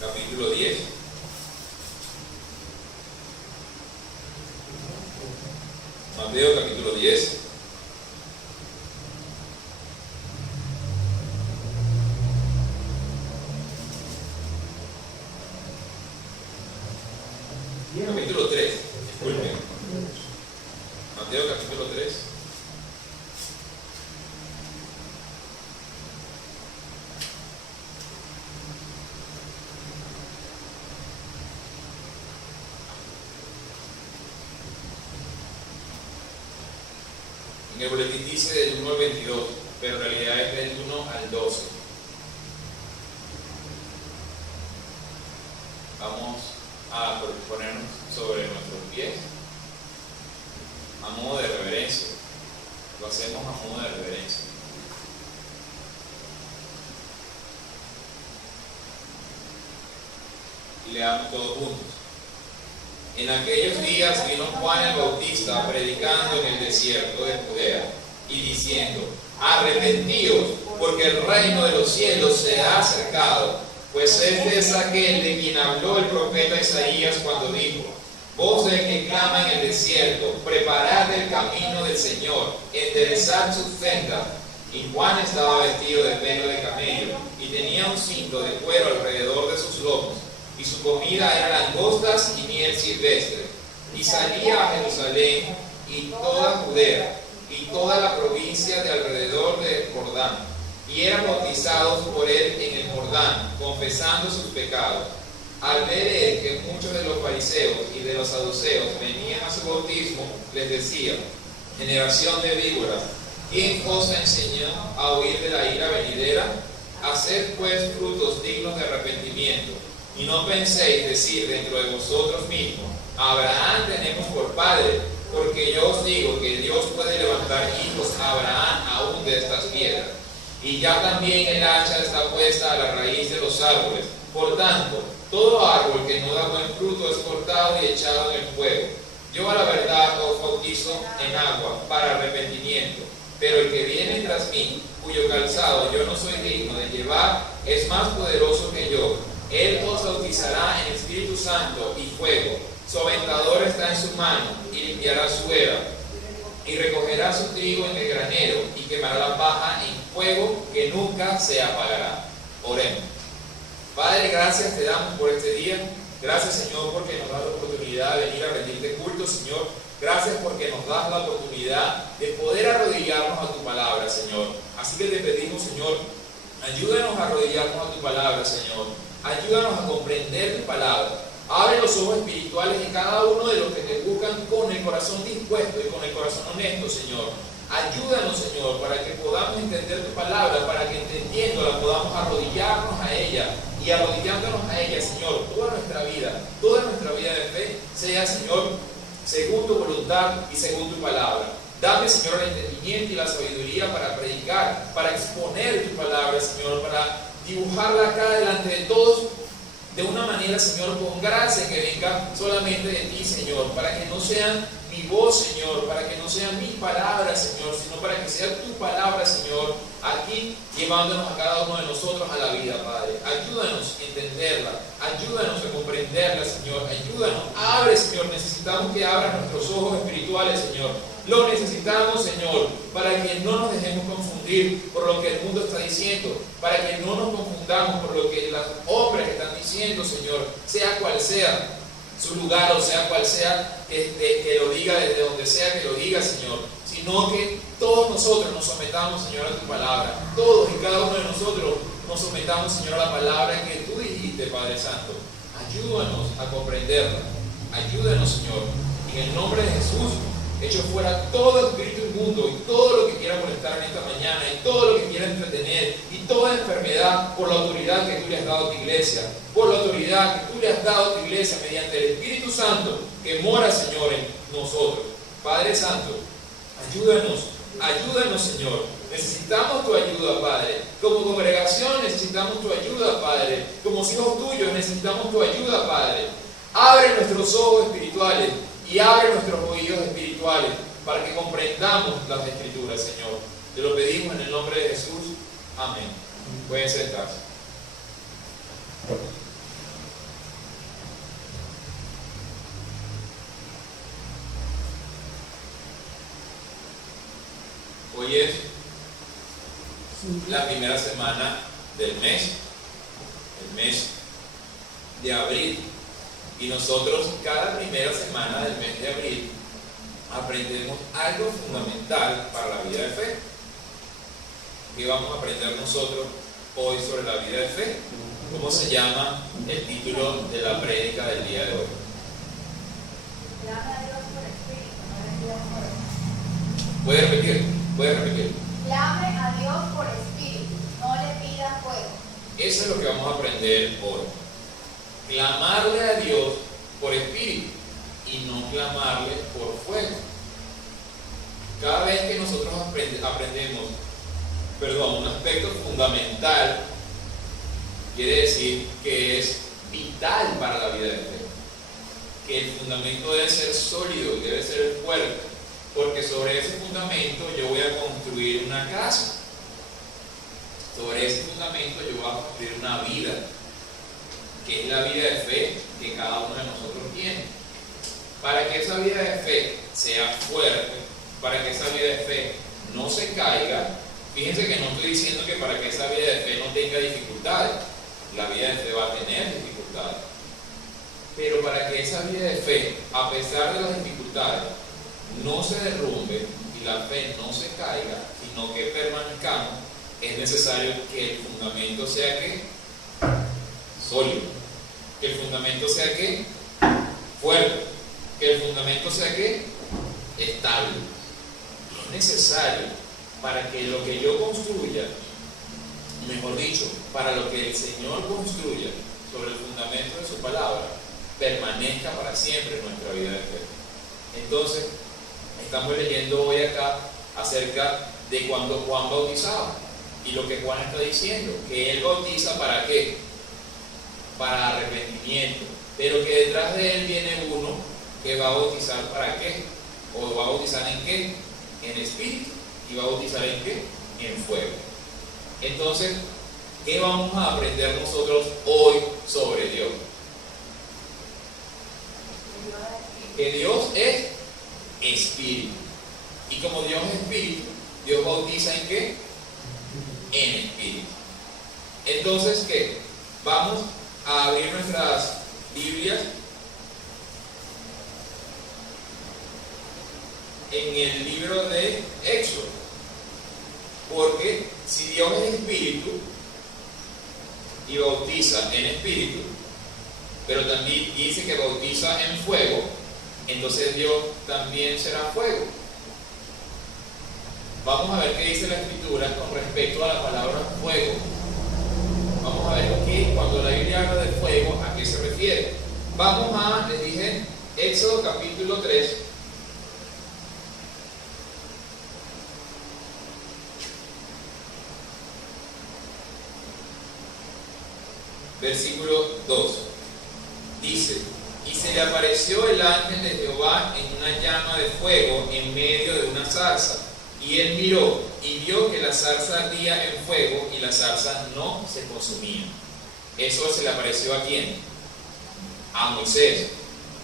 capítulo 10. Mateo capítulo 10. Capítulo 3, disculpen. Mateo capítulo 3. En el boletín dice del 1 al 22, pero en realidad es del 1 al 12. Vamos a ponernos sobre nuestros pies a modo de reverencia. Lo hacemos a modo de reverencia. Y leamos todos juntos. En aquellos días vino Juan el Bautista predicando en el desierto de Judea y diciendo: arrepentíos, porque el reino de los cielos se ha acercado. Pues este es aquel de quien habló el profeta Isaías cuando dijo: voz del que clama en el desierto, preparad el camino del Señor, enderezad sus sendas. Y Juan estaba vestido de pelo de camello y tenía un cinto de cuero alrededor de sus lomos, y su comida era langostas y miel silvestre. Y salía a Jerusalén y toda Judea y toda la provincia de alrededor de Jordán, y eran bautizados por él en el Jordán, confesando sus pecados. Al ver él que muchos de los fariseos y de los saduceos venían a su bautismo, les decía: generación de víboras, ¿quién os enseñó a huir de la ira venidera? Haced pues frutos dignos de arrepentimiento, y no penséis decir dentro de vosotros mismos: Abraham tenemos por padre, porque yo os digo que Dios puede levantar hijos a Abraham aún de estas piedras. Y ya también el hacha está puesta a la raíz de los árboles. Por tanto, todo árbol que no da buen fruto es cortado y echado en el fuego. Yo a la verdad os bautizo en agua para arrepentimiento, pero el que viene tras mí, cuyo calzado yo no soy digno de llevar, es más poderoso que yo. Él os bautizará en Espíritu Santo y fuego. Su aventador está en su mano y limpiará su era, y recogerá su trigo en el granero y quemará la paja en fuego que nunca se apagará. Oremos. Padre, gracias te damos por este día. Gracias, Señor, porque nos das la oportunidad de venir a rendirte culto, Señor. Gracias porque nos das la oportunidad de poder arrodillarnos a tu palabra, Señor. Así que te pedimos, Señor, ayúdanos a arrodillarnos a tu palabra, Señor. Ayúdanos a comprender tu palabra. Abre los ojos espirituales de cada uno de los que te buscan con el corazón dispuesto y con el corazón honesto, Señor. Ayúdanos, Señor, para que podamos entender tu palabra, para que entendiéndola podamos arrodillarnos a ella. Y arrodillándonos a ella, Señor, toda nuestra vida de fe, sea, Señor, según tu voluntad y según tu palabra. Dame, Señor, el entendimiento y la sabiduría para predicar, para exponer tu palabra, Señor, para dibujarla acá delante de todos, de una manera, Señor, con gracia que venga solamente de ti, Señor, para que no sean mi voz, Señor, para que no sean mis palabras, Señor, sino para que sea tu palabra, Señor, aquí llevándonos a cada uno de nosotros a la vida, Padre. Ayúdanos a entenderla, ayúdanos a comprenderla, Señor, ayúdanos, abre, Señor, necesitamos que abras nuestros ojos espirituales, Señor. Lo necesitamos, Señor, para que no nos dejemos confundir por lo que el mundo está diciendo, para que no nos confundamos por lo que los hombres están diciendo, Señor, sea cual sea su lugar o sea cual sea que lo diga desde donde sea que lo diga, Señor, sino que todos nosotros nos sometamos, Señor, a tu palabra. Todos y cada uno de nosotros nos sometamos, Señor, a la palabra que tú dijiste, Padre Santo. Ayúdanos a comprenderla. Ayúdanos, Señor, en el nombre de Jesús. Hecho fuera todo espíritu inmundo y todo lo que quiera molestar en esta mañana y todo lo que quiera entretener y toda enfermedad por la autoridad que tú le has dado a tu iglesia, por la autoridad que tú le has dado a tu iglesia mediante el Espíritu Santo que mora, Señor, en nosotros. Padre Santo, ayúdanos, Señor. Necesitamos tu ayuda, Padre. Como congregación necesitamos tu ayuda, Padre. Como hijos tuyos necesitamos tu ayuda, Padre. Abre nuestros ojos espirituales y abre nuestros oídos espirituales para que comprendamos las Escrituras, Señor. Te lo pedimos en el nombre de Jesús. Amén. Pueden sentarse. la primera semana del mes, el mes de abril. Y nosotros cada primera semana del mes de abril aprendemos algo fundamental para la vida de fe. ¿Qué vamos a aprender nosotros hoy sobre la vida de fe? ¿Cómo se llama el título de la prédica del día de hoy? Clame a Dios por espíritu, no le pidas fuego. ¿Puede repetir? ¿Puede repetir? Clame a Dios por espíritu, no le pidas fuego. Eso es lo que vamos a aprender hoy. Clamarle a Dios por espíritu y no clamarle por fuego. Cada vez que nosotros aprendemos, un aspecto fundamental, quiere decir que es vital para la vida de fe. Que el fundamento debe ser sólido, debe ser fuerte, porque sobre ese fundamento yo voy a construir una casa. Sobre ese fundamento yo voy a construir una vida, que es la vida de fe que cada uno de nosotros tiene. Para que esa vida de fe sea fuerte, para que esa vida de fe no se caiga, fíjense que no estoy diciendo que para que esa vida de fe no tenga dificultades. La vida de fe va a tener dificultades. Pero para que esa vida de fe, a pesar de las dificultades, no se derrumbe y la fe no se caiga, sino que permanezcamos, es necesario que el fundamento sea ¿qué? Sólido. Que el fundamento sea ¿qué? Fuerte. Que el fundamento sea ¿qué? Estable. Es necesario para que lo que yo construya, mejor dicho, para lo que el Señor construya sobre el fundamento de su palabra, permanezca para siempre en nuestra vida de fe. Entonces, estamos leyendo hoy acá acerca de cuando Juan bautizaba y lo que Juan está diciendo, que él bautiza ¿para qué? Para arrepentimiento, pero que detrás de él viene uno que va a bautizar ¿para qué? ¿O va a bautizar en qué? En espíritu. ¿Y va a bautizar en qué? En fuego. Entonces, ¿qué vamos a aprender nosotros hoy sobre Dios? Que Dios es espíritu. Y como Dios es espíritu, Dios bautiza ¿en qué? En espíritu. Entonces, ¿qué? Vamos a abrir nuestras Biblias en el libro de Éxodo. Porque si Dios es espíritu y bautiza en espíritu, pero también dice que bautiza en fuego, entonces Dios también será fuego. Vamos a ver qué dice la Escritura con respecto a la palabra fuego. Vamos a ver aquí, cuando la Biblia habla de fuego, ¿a qué se refiere? Vamos a, les dije, Éxodo capítulo 3. Versículo 2. Dice: y se le apareció el ángel de Jehová en una llama de fuego en medio de una zarza. Y él miró y vio que la zarza ardía en fuego y la zarza no se consumía. Eso se le apareció ¿a quién? A Moisés.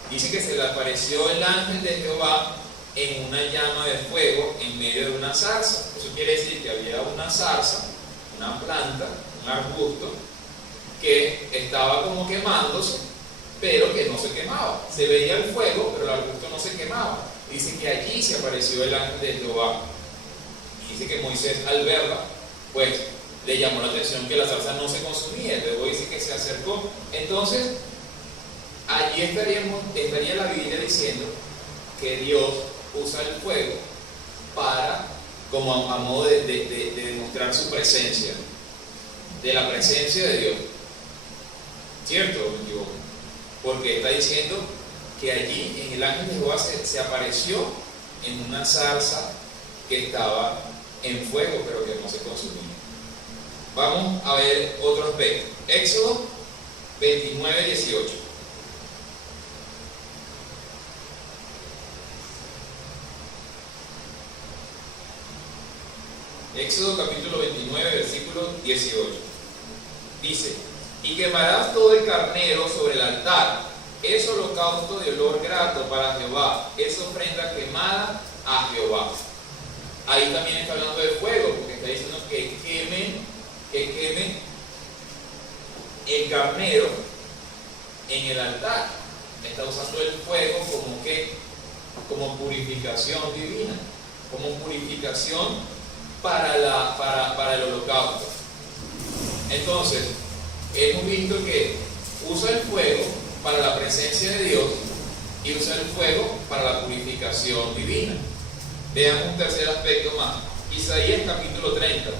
Dice que se le apareció el ángel de Jehová en una llama de fuego en medio de una zarza. Eso quiere decir que había una zarza, una planta, un arbusto, que estaba como quemándose, pero que no se quemaba. Se veía el fuego, pero el arbusto no se quemaba. Dice que allí se apareció el ángel de Jehová. Y dice que Moisés, al verla, pues le llamó la atención que la zarza no se consumía. Luego dice que se acercó. Entonces, allí estaría la Biblia diciendo que Dios usa el fuego para, como a modo de demostrar su presencia, de la presencia de Dios. ¿Cierto o me equivoco? Porque está diciendo que allí en el ángel de Jehová se apareció en una zarza que estaba en fuego, pero que no se consumía. Vamos a ver otro aspecto. Éxodo 29, 18. Éxodo capítulo 29, versículo 18. Dice: y quemarás todo el carnero sobre el altar. Es holocausto de olor grato para Jehová. Es ofrenda quemada a Jehová. Ahí también está hablando de fuego, porque está diciendo que queme en el altar. Está usando el fuego como que, como purificación divina, como purificación para el holocausto. Entonces, hemos visto que usa el fuego para la presencia de Dios y usa el fuego para la purificación divina. Veamos un tercer aspecto más. Isaías capítulo 30.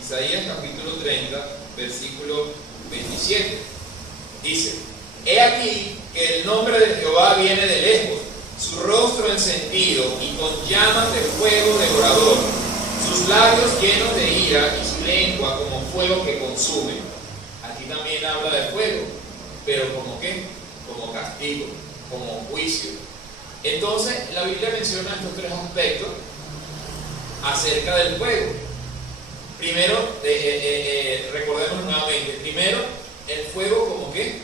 Isaías capítulo 30, versículo 27. Dice: He aquí que el nombre de Jehová viene de lejos, su rostro encendido y con llamas de fuego devorador, sus labios llenos de ira y su lengua como fuego que consume. Aquí también habla de fuego, pero ¿como qué? Como castigo, como juicio. Entonces la Biblia menciona estos tres aspectos acerca del fuego. Primero, recordemos nuevamente, primero, el fuego como qué,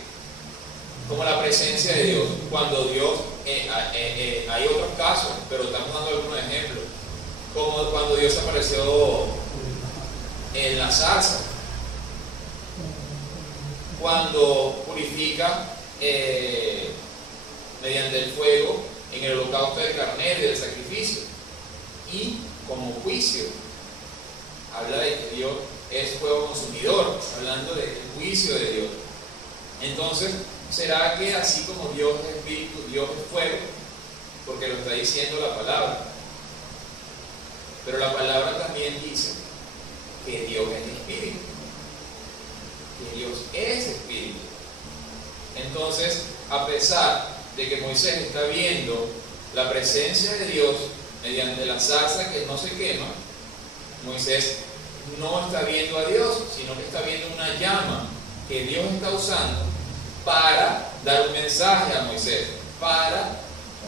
como la presencia de Dios. Cuando Dios, hay otros casos, pero estamos dando algunos ejemplos, como cuando Dios apareció en la zarza, cuando purifica mediante el fuego en el holocausto del carnero y del sacrificio, y como juicio. Habla de que Dios es fuego consumidor, hablando del juicio de Dios. Entonces, ¿será que así como Dios es espíritu, Dios es fuego? Porque lo está diciendo la palabra. Pero la palabra también dice que Dios es espíritu, que Dios es espíritu. Entonces, a pesar de que Moisés está viendo la presencia de Dios mediante la zarza que no se quema, Moisés no está viendo a Dios, sino que está viendo una llama que Dios está usando para dar un mensaje a Moisés, para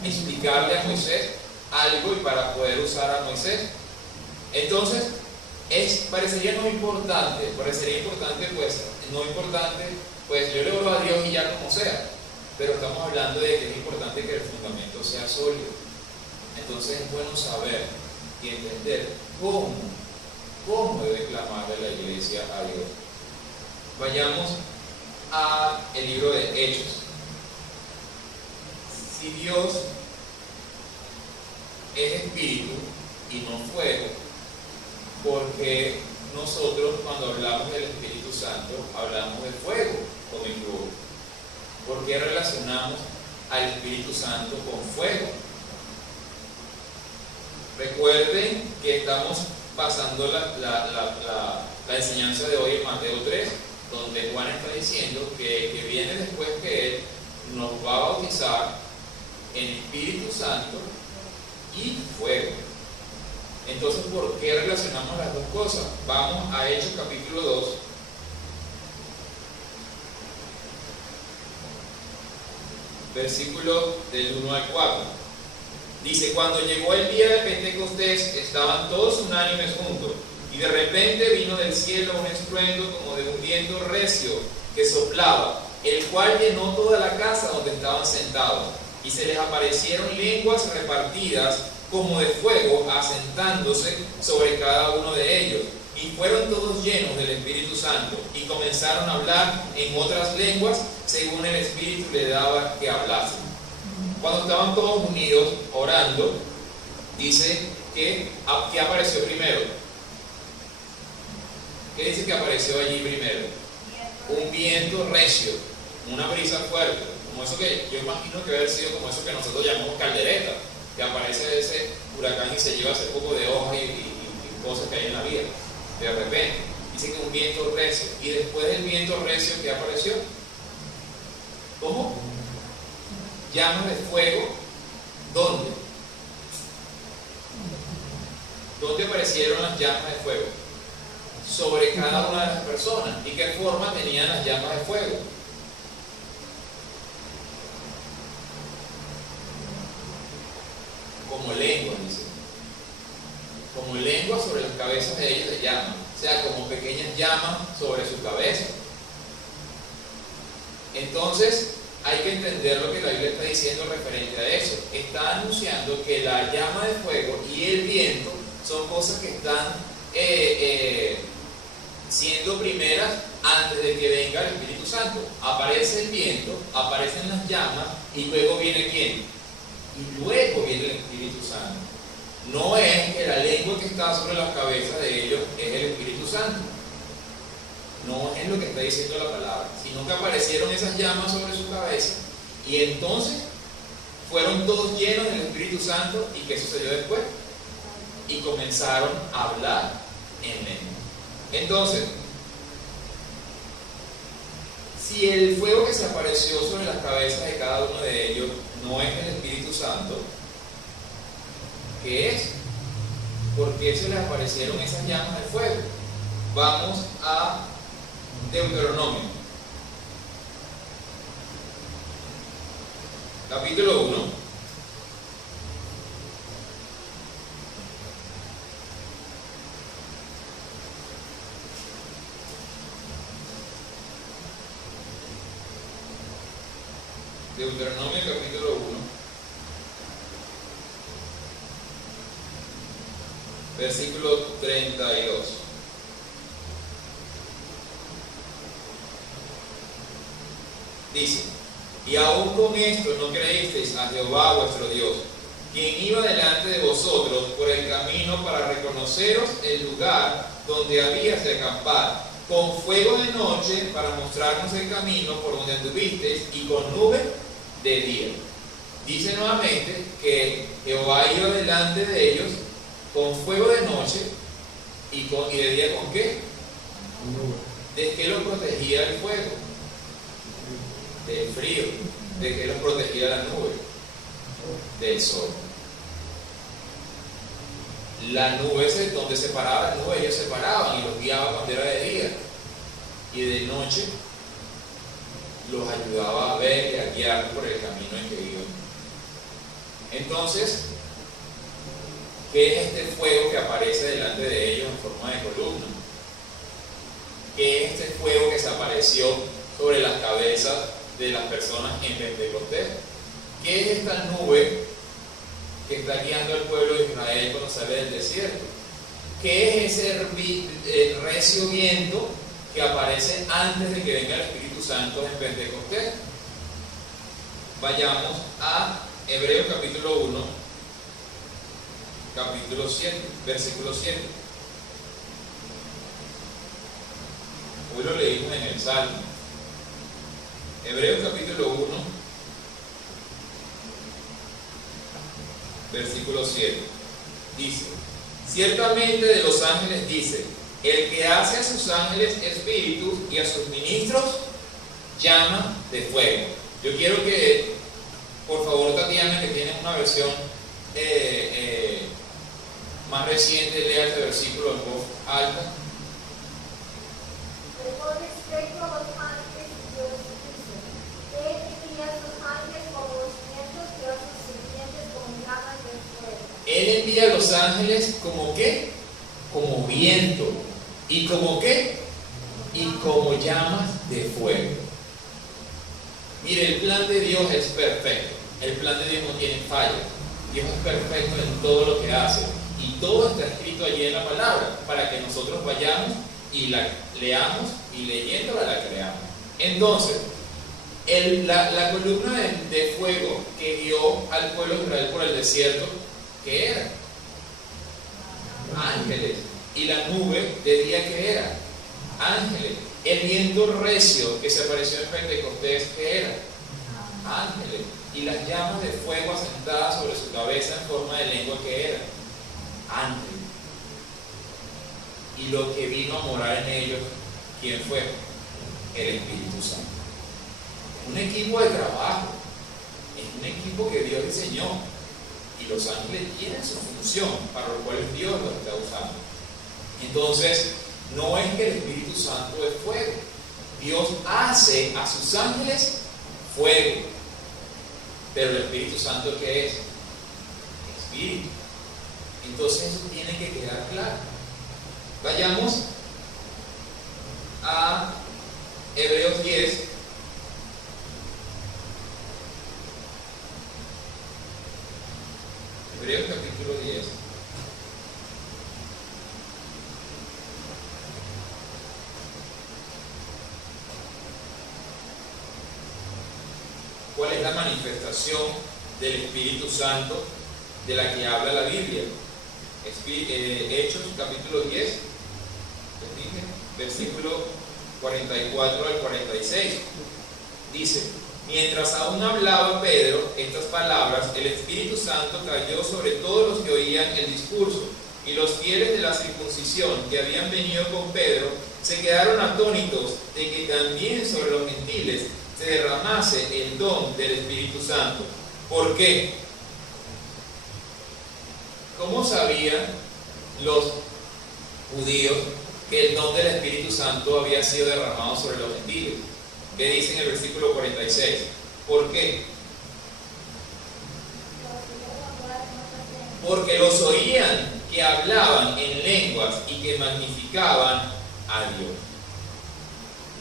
explicarle a Moisés algo y para poder usar a Moisés. Entonces, parecería importante, pues yo le oro a Dios y ya como sea, pero estamos hablando de que es importante que el fundamento sea sólido. Entonces es bueno saber y entender cómo debe clamarle la iglesia a Dios. Vayamos a el libro de Hechos. Si Dios es espíritu y no fuego, porque nosotros cuando hablamos del Espíritu Santo hablamos de fuego como incluso? ¿Por qué relacionamos al Espíritu Santo con fuego? Recuerden que estamos pasando la enseñanza de hoy en Mateo 3, donde Juan está diciendo que viene después que Él nos va a bautizar en Espíritu Santo y fuego. Entonces, ¿por qué relacionamos las dos cosas? Vamos a Hechos capítulo 2. Versículo del 1 al 4. Dice: Cuando llegó el día de Pentecostés, estaban todos unánimes juntos, y de repente vino del cielo un estruendo como de un viento recio que soplaba, el cual llenó toda la casa donde estaban sentados, y se les aparecieron lenguas repartidas como de fuego, asentándose sobre cada uno de ellos, y fueron todos llenos del Espíritu Santo, y comenzaron a hablar en otras lenguas según el Espíritu le daba que hablasen. Cuando estaban todos unidos orando, dice que apareció primero. ¿Qué dice que apareció allí primero? Un viento recio, una brisa fuerte, como eso que yo imagino que debe haber sido como eso que nosotros llamamos caldereta, que aparece ese huracán y se lleva ese poco de hojas y cosas que hay en la vida. De repente, dice que un viento recio, y después del viento recio, ¿qué apareció? ¿Cómo? Llamas de fuego. ¿Dónde? ¿Dónde aparecieron las llamas de fuego? Sobre cada una de las personas. ¿Y qué forma tenían las llamas de fuego? Como lengua, dice. Como lengua sobre las cabezas de ellos de llamas. O sea, como pequeñas llamas sobre su cabeza. Entonces, hay que entender lo que la Biblia está diciendo referente a eso. Está anunciando que la llama de fuego y el viento son cosas que están siendo primeras antes de que venga el Espíritu Santo. Aparece el viento, aparecen las llamas y luego viene ¿quién? Y luego viene el Espíritu Santo. No es que la lengua que está sobre las cabezas de ellos es el Espíritu Santo. No es lo que está diciendo la palabra, sino que aparecieron esas llamas sobre su cabeza y entonces fueron todos llenos del Espíritu Santo. ¿Y qué sucedió después? Y comenzaron a hablar en lengua. Entonces, si el fuego que se apareció sobre las cabezas de cada uno de ellos no es el Espíritu Santo, ¿qué es? ¿Por qué se les aparecieron esas llamas de fuego? Vamos a Deuteronomio, capítulo 1. Deuteronomio capítulo 1, versículo 32. Dice: y aún con esto no creísteis a Jehová vuestro Dios, quien iba delante de vosotros por el camino para reconoceros el lugar donde habías de acampar, con fuego de noche para mostrarnos el camino por donde anduvisteis, y con nube de día. Dice nuevamente que Jehová iba delante de ellos con fuego de noche y de día ¿con qué? ¿De qué los protegía el fuego? Del frío. ¿De qué los protegía la nube? Del sol. La nube es donde se paraba, la nube ellos se paraban y los guiaba cuando era de día, y de noche los ayudaba a ver y a guiar por el camino en que iban. Entonces, ¿qué es este fuego que aparece delante de ellos en forma de columna? ¿Qué es este fuego que se apareció sobre las cabezas de las personas en Pentecostés? ¿Qué es esta nube que está guiando al pueblo de Israel cuando sale del desierto? ¿Qué es ese recio viento que aparece antes de que venga el Espíritu Santo en Pentecostés? Vayamos a Hebreos capítulo 1, capítulo 7, versículo 7. Hoy lo leímos en el Salmo. Hebreos capítulo 1, versículo 7. Dice: ciertamente de los ángeles dice: el que hace a sus ángeles espíritus y a sus ministros llama de fuego. Yo quiero que, por favor, Tatiana, que tiene una versión más reciente, lea este versículo en voz alta. Con respecto a los ángeles, Dios dice: Él envía a sus ángeles como los vientos y a sus sirvientes como llamas de fuego. Él envía a los ángeles como ¿qué? Como viento. ¿Y como qué? Y como llamas de fuego. Mire, el plan de Dios es perfecto. El plan de Dios no tiene fallas. Dios es perfecto en todo lo que hace. Y todo está escrito allí en la palabra, para que nosotros vayamos y la leamos, y leyéndola la creamos. Entonces, la columna de fuego que guió al pueblo de Israel por el desierto, ¿qué era? Ángeles. Y la nube de día, ¿qué era? Ángeles. El viento recio que se apareció en Pentecostés, ¿qué era? Ángeles. Y las llamas de fuego asentadas sobre su cabeza en forma de lengua, ¿qué era? Ángeles. Y lo que vino a morar en ellos, ¿quién fue? El Espíritu Santo. Un equipo de trabajo, es un equipo que Dios diseñó, y los ángeles tienen su función para lo cual Dios los está usando. Entonces, no es que el Espíritu Santo es fuego. Dios hace a sus ángeles fuego, pero el Espíritu Santo, ¿qué es? Espíritu. Entonces eso tiene que quedar claro. Vayamos a Hebreos 10, cuál es la manifestación del Espíritu Santo de la que habla la Biblia. Hechos capítulo 10, versículo 44 al 46. Dice: mientras aún hablaba Pedro estas palabras, el Espíritu Santo cayó sobre todos los que oían el discurso, y los fieles de la circuncisión que habían venido con Pedro se quedaron atónitos de que también sobre los gentiles se derramase el don del Espíritu Santo. ¿Por qué? ¿Cómo sabían los judíos que el don del Espíritu Santo había sido derramado sobre los gentiles? ¿Qué dice en el versículo 46? ¿Por qué? Porque los oían que hablaban en lenguas y que magnificaban a Dios.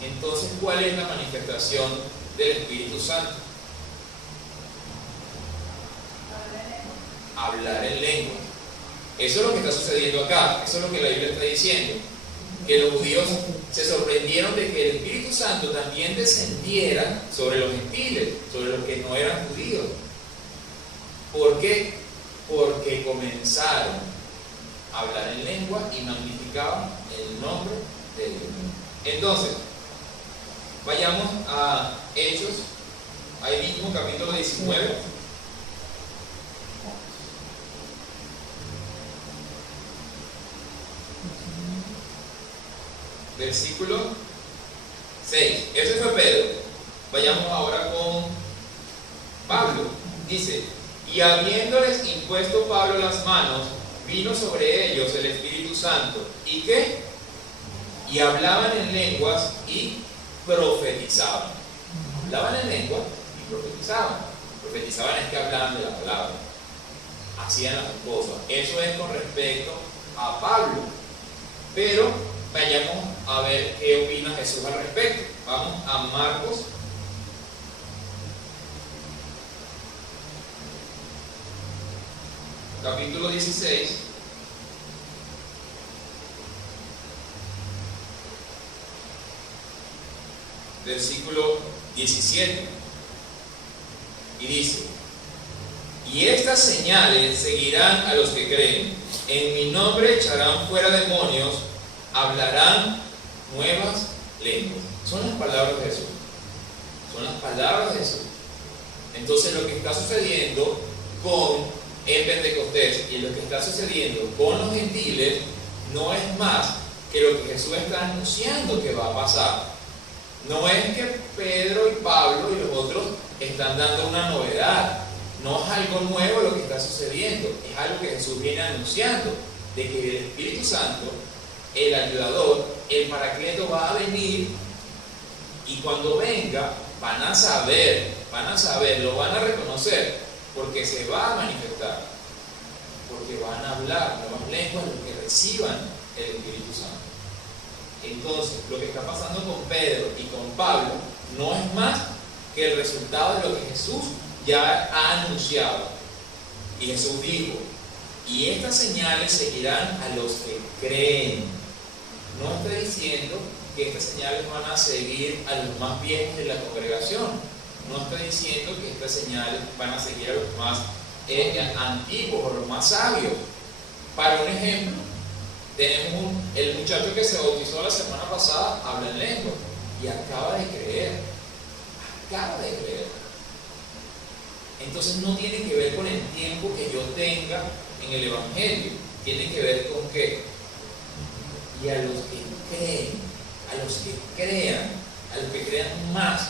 Entonces, ¿cuál es la manifestación del Espíritu Santo? Hablar en lenguas. Eso es lo que está sucediendo acá. Eso es lo que la Biblia está diciendo. Que los judíos se sorprendieron de que el Espíritu Santo también descendiera sobre los gentiles, sobre los que no eran judíos. ¿Por qué? Porque comenzaron a hablar en lengua y magnificaban el nombre de Dios. Entonces, vayamos a Hechos, ahí mismo, capítulo 19. Versículo 6. Ese fue Pedro. Vayamos ahora con Pablo. Dice: y habiéndoles impuesto Pablo las manos, vino sobre ellos el Espíritu Santo. ¿Y qué? Y hablaban en lenguas y profetizaban. Hablaban en lenguas y profetizaban. Profetizaban es que hablaban de la palabra. Hacían las cosas. Eso es con respecto a Pablo. Pero vayamos a ver qué opina Jesús al respecto. Vamos a Marcos capítulo 16, versículo 17, y dice: y estas señales seguirán a los que creen, en mi nombre echarán fuera demonios, hablarán nuevas lenguas. Son las palabras de Jesús. Son las palabras de Jesús. Entonces, lo que está sucediendo con el Pentecostés y lo que está sucediendo con los gentiles no es más que lo que Jesús está anunciando que va a pasar. No es que Pedro y Pablo y los otros están dando una novedad. No es algo nuevo lo que está sucediendo. Es algo que Jesús viene anunciando, de que el Espíritu Santo, el ayudador, el paracleto, va a venir, y cuando venga van a saber, lo van a reconocer, porque se va a manifestar, porque van a hablar nuevas lenguas los que reciban el Espíritu Santo. Entonces, lo que está pasando con Pedro y con Pablo no es más que el resultado de lo que Jesús ya ha anunciado. Y Jesús dijo: y estas señales seguirán a los que creen. No está diciendo que estas señales van a seguir a los más viejos de la congregación. No está diciendo que estas señales van a seguir a los más antiguos o los más sabios. Para un ejemplo, tenemos el muchacho que se bautizó la semana pasada, habla en lengua y acaba de creer. Entonces no tiene que ver con el tiempo que yo tenga en el Evangelio, tiene que ver con qué. Y a los que creen, a los que crean, a los que crean más.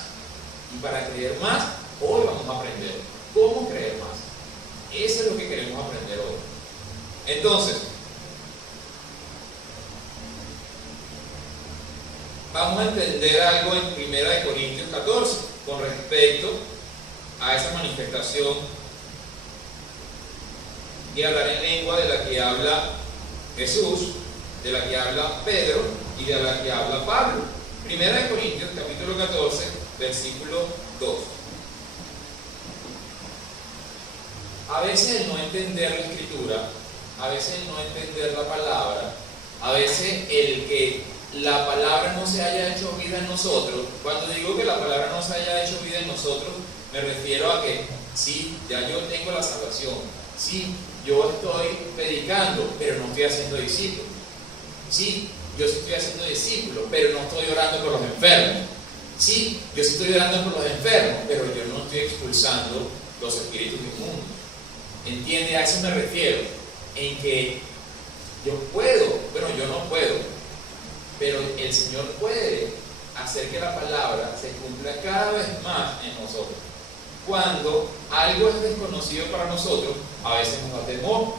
Y para creer más, hoy vamos a aprender cómo creer más. Eso es lo que queremos aprender hoy. Entonces, vamos a entender algo en 1 Corintios 14 con respecto a esa manifestación de hablar en lengua de la que habla Jesús, de la que habla Pedro y de la que habla Pablo. 1 Corintios capítulo 14, versículo 2. A veces el no entender la escritura, a veces el no entender la palabra, a veces el que la palabra no se haya hecho vida en nosotros. Cuando digo que la palabra no se haya hecho vida en nosotros, Me refiero a que sí, ya yo tengo la salvación, sí, yo estoy predicando, pero no estoy haciendo discípulos. Sí, yo sí estoy haciendo discípulos, pero no estoy orando por los enfermos. Sí, yo sí estoy orando por los enfermos, pero yo no estoy expulsando los espíritus inmundos. ¿Entiende? A eso me refiero. En que yo no puedo, pero el Señor puede hacer que la palabra se cumpla cada vez más en nosotros. Cuando algo es desconocido para nosotros, a veces nos da temor.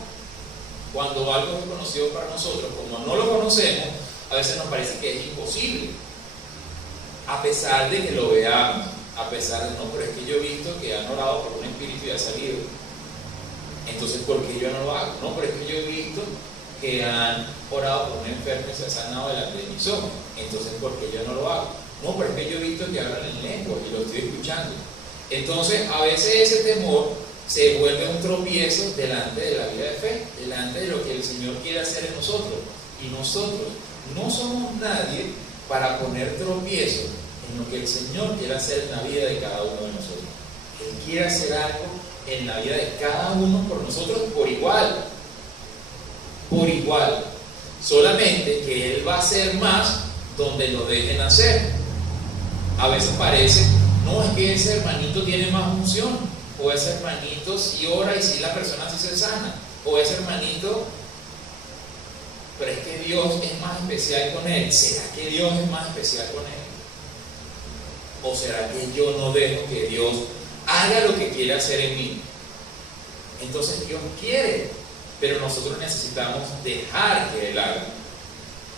Cuando algo es desconocido para nosotros, como no lo conocemos, a veces nos parece que es imposible. A pesar de que lo veamos, a pesar de no, pero es que yo he visto que han orado por un espíritu y ha salido. Entonces, ¿por qué yo no lo hago? No, pero es que yo he visto que han orado por un enfermo y se ha sanado delante de mis ojos. Entonces, ¿por qué yo no lo hago? No, pero es que yo he visto que hablan en lengua y lo estoy escuchando. Entonces, a veces ese temor se vuelve un tropiezo delante de la vida de fe, delante de lo que el Señor quiere hacer en nosotros. Y nosotros no somos nadie para poner tropiezo en lo que el Señor quiere hacer en la vida de cada uno de nosotros. Él quiere hacer algo en la vida de cada uno por nosotros por igual. Por igual. Solamente que Él va a hacer más donde lo dejen hacer. A veces parece, no, es que ese hermanito tiene más unción, o ese hermanito sí ora y sí la persona sí se sana, o ese hermanito, pero es que Dios es más especial con él. ¿Será que Dios es más especial con él? ¿O será que yo no dejo que Dios haga lo que quiere hacer en mí? Entonces Dios quiere, pero nosotros necesitamos dejar que Él haga.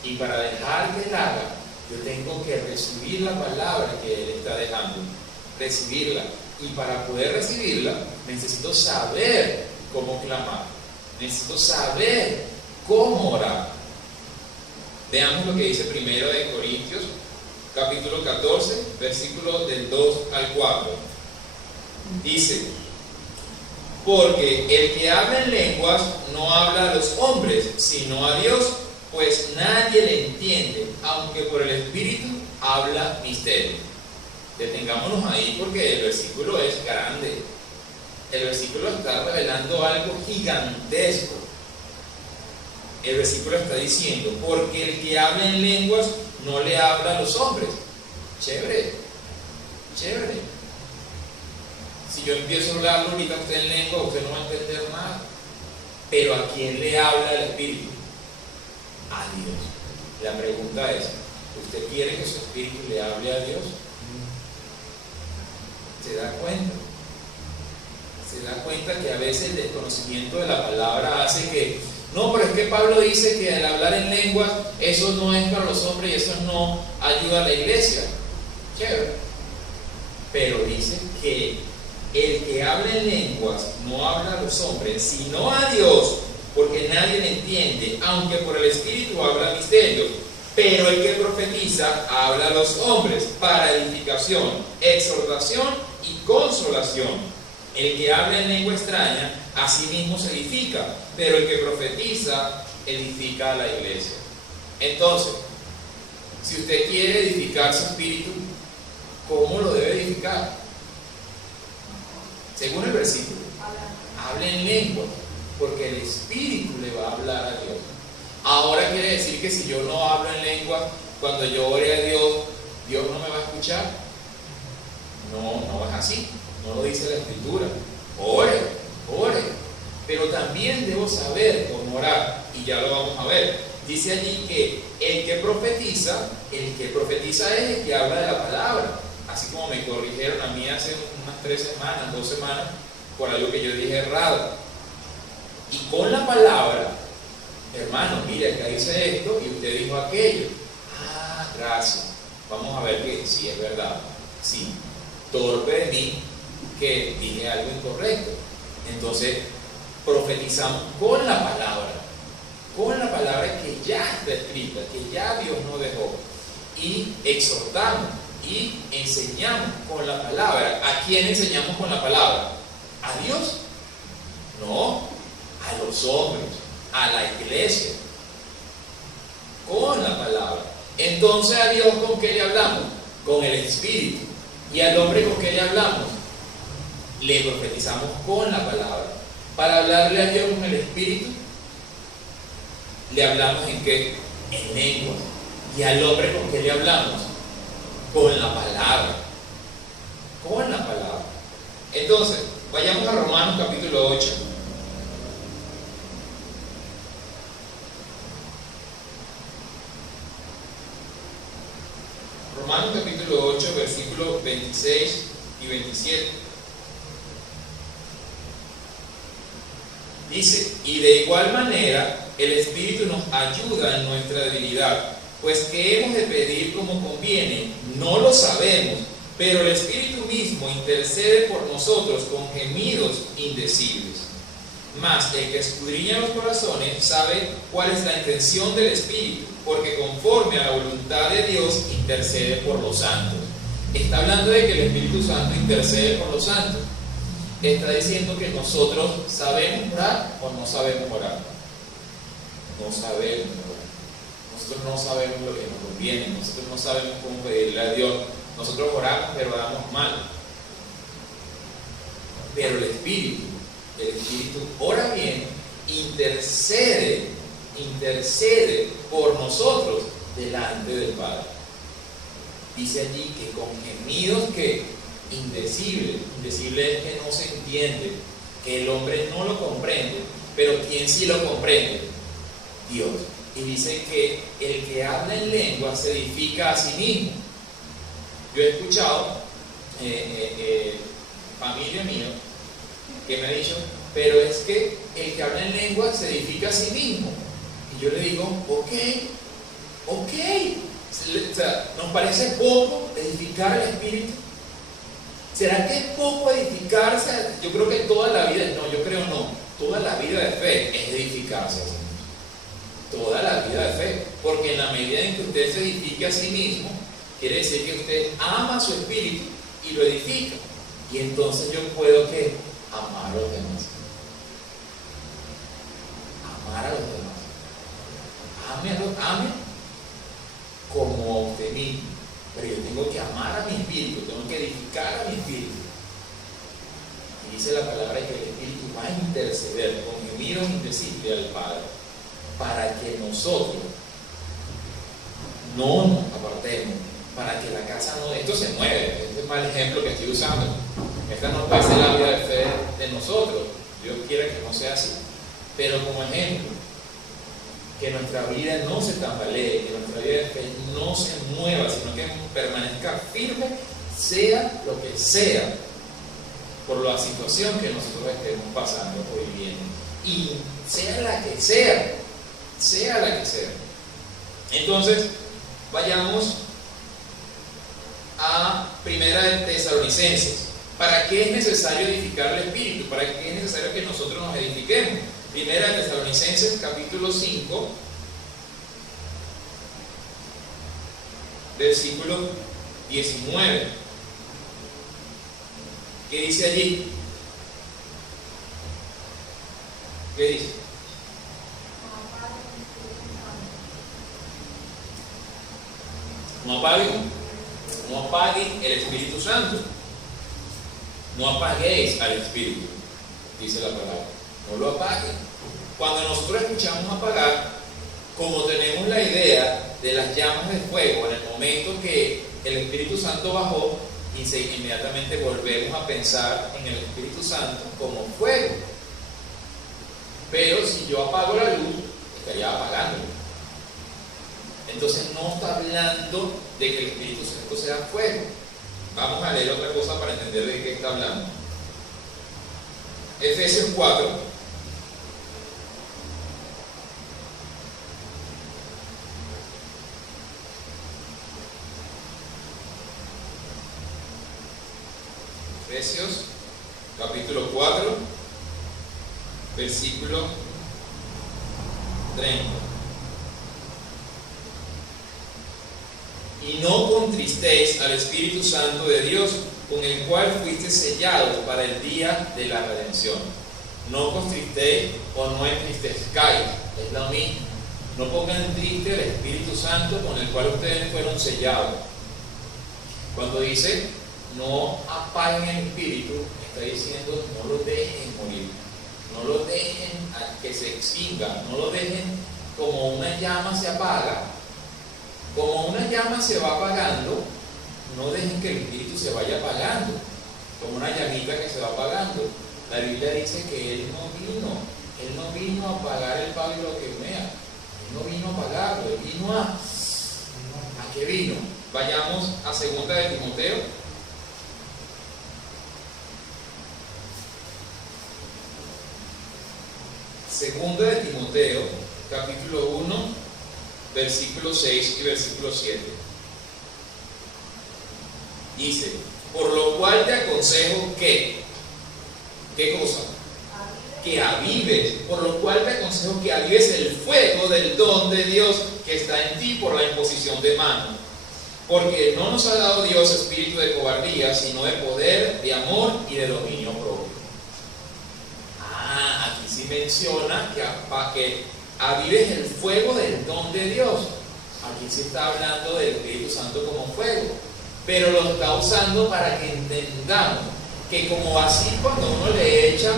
Y para dejar que Él haga, yo tengo que recibir la palabra que Él está dejando, recibirla. Y para poder recibirla, necesito saber cómo clamar, necesito saber cómo orar. Veamos lo que dice 1 de Corintios, capítulo 14, versículos del 2 al 4. Dice: porque el que habla en lenguas no habla a los hombres, sino a Dios, pues nadie le entiende, aunque por el Espíritu habla misterio. Detengámonos ahí porque el versículo es grande. El versículo está revelando algo gigantesco. El versículo está diciendo: porque el que habla en lenguas no le habla a los hombres. Chévere, chévere. Si yo empiezo a hablarlo ahorita a usted en lengua, usted no va a entender nada. Pero ¿a quién le habla el Espíritu? A Dios. La pregunta es: ¿usted quiere que su Espíritu le hable a Dios? ¿Se da cuenta? Se da cuenta que a veces el desconocimiento de la palabra hace que, no, pero es que Pablo dice que al hablar en lenguas, eso no es para los hombres y eso no ayuda a la iglesia. Chévere. Pero dice que el que habla en lenguas no habla a los hombres, sino a Dios, porque nadie le entiende, aunque por el Espíritu habla misterios. Pero el que profetiza habla a los hombres para edificación, exhortación y consolación. El que habla en lengua extraña a sí mismo se edifica, pero el que profetiza edifica a la iglesia. Entonces, si usted quiere edificar su espíritu, ¿cómo lo debe edificar? Según el versículo, hable en lengua, porque el Espíritu le va a hablar a Dios. Ahora quiere decir que si yo no hablo en lengua, cuando yo ore a Dios, ¿Dios no me va a escuchar? No, no es así. No lo dice la Escritura. Ore, ore. Pero también debo saber cómo orar. Y ya lo vamos a ver. Dice allí que el que profetiza es el que habla de la palabra. Así como me corrigieron a mí hace unas 3 semanas, 2 semanas, por algo que yo dije errado. Y con la palabra, hermano, mire, acá dice esto y usted dijo aquello. Ah, gracias. Vamos a ver que sí es verdad. Sí, torpe de mí que dije algo incorrecto. Entonces, profetizamos con la palabra que ya está escrita, que ya Dios nos dejó. Y exhortamos y enseñamos con la palabra. ¿A quién enseñamos con la palabra? ¿A Dios? No, a los hombres, a la iglesia, con la palabra. Entonces, ¿a Dios con qué le hablamos? Con el Espíritu. ¿Y al hombre con qué le hablamos? le profetizamos con la palabra. Para hablarle a Dios con el Espíritu, le hablamos ¿en qué? En lengua. ¿Y al hombre con qué le hablamos? Con la palabra. Con la palabra. Entonces, vayamos a Romanos capítulo 8. Romanos capítulo 8, versículos 26 y 27. Dice, y de igual manera el Espíritu nos ayuda en nuestra debilidad, pues que hemos de pedir como conviene, no lo sabemos, pero el Espíritu mismo intercede por nosotros con gemidos indecibles. Mas el que escudriña los corazones sabe cuál es la intención del Espíritu, porque conforme a la voluntad de Dios intercede por los santos. Está hablando de que el Espíritu Santo intercede por los santos. Está diciendo que nosotros sabemos orar o no sabemos orar. No sabemos orar. Nosotros no sabemos lo que nos conviene. Nosotros no sabemos cómo pedirle a Dios. Nosotros oramos, pero oramos mal. Pero el Espíritu ora bien, intercede por nosotros delante del Padre. Dice allí que con gemidos que indecible es que no se entiende, que el hombre no lo comprende, pero ¿quién sí lo comprende? Dios. Y dice que el que habla en lengua se edifica a sí mismo. Yo he escuchado familia mía que me ha dicho, pero es que el que habla en lengua se edifica a sí mismo. Y yo le digo, ok, o sea, ¿nos parece poco edificar el espíritu? ¿Será que es poco edificarse? Yo creo que toda la vida, toda la vida de fe es edificarse a sí mismo. Toda la vida de fe, porque en la medida en que usted se edifique a sí mismo, quiere decir que usted ama su espíritu y lo edifica. Y entonces yo puedo ¿qué? Amar a los demás. Amar a los demás. Ame como a usted mismo. Pero yo tengo que amar a mi espíritu, tengo que edificar a mi espíritu. Y dice la palabra que el Espíritu va a interceder con gemidos indecibles al Padre, para que nosotros no nos apartemos, para que la casa no... Esto se mueve, este es mal ejemplo que estoy usando. Esta no puede ser la vida de fe de nosotros. Dios quiere que no sea así. Pero como ejemplo, que nuestra vida no se tambalee, que nuestra vida de fe no se mueva, sino que permanezca firme, sea lo que sea, por la situación que nosotros estemos pasando o viviendo. Y sea la que sea. Entonces, vayamos a Primera de Tesalonicenses. ¿Para qué es necesario edificar el espíritu? ¿Para qué es necesario que nosotros nos edifiquemos? Primera de Tesalonicenses, capítulo 5, versículo 19. ¿Qué dice allí? ¿Qué dice? No apaguen el Espíritu Santo. No apaguéis al Espíritu, dice la palabra. No lo apaguen. Cuando nosotros escuchamos apagar, como tenemos la idea de las llamas de fuego, en el momento que el Espíritu Santo bajó, inmediatamente volvemos a pensar en el Espíritu Santo como fuego. Pero si yo apago la luz, estaría apagándolo. Entonces no está hablando de que el Espíritu Santo sea fuego. Vamos a leer otra cosa para entender de qué está hablando. Efesios 4. Efesios capítulo 4, versículo 30. Y no contristéis al Espíritu Santo de Dios, con el cual fuisteis sellados para el día de la redención. No contristéis o no entristezcáis, es lo mismo. No pongan triste al Espíritu Santo con el cual ustedes fueron sellados. Cuando dice no apaguen el espíritu, está diciendo no lo dejen morir, no lo dejen a que se extinga, no lo dejen como una llama se apaga, como una llama se va apagando, no dejen que el espíritu se vaya apagando, como una llamita que se va apagando. La Biblia dice que Él no vino a apagar el pabilo que humea, Él no vino a apagarlo, Él vino ¿a qué vino? Vayamos a 2 de Timoteo. Segunda de Timoteo, capítulo 1, versículo 6 y versículo 7. Dice, por lo cual te aconsejo que, ¿qué cosa? Que avives, por lo cual te aconsejo que avives el fuego del don de Dios que está en ti por la imposición de mano. Porque no nos ha dado Dios espíritu de cobardía, sino de poder, de amor y de dominio propio. Aquí sí menciona que avives el fuego del don de Dios. Aquí se está hablando del Espíritu Santo como fuego, pero lo está usando para que entendamos que como así cuando uno le echa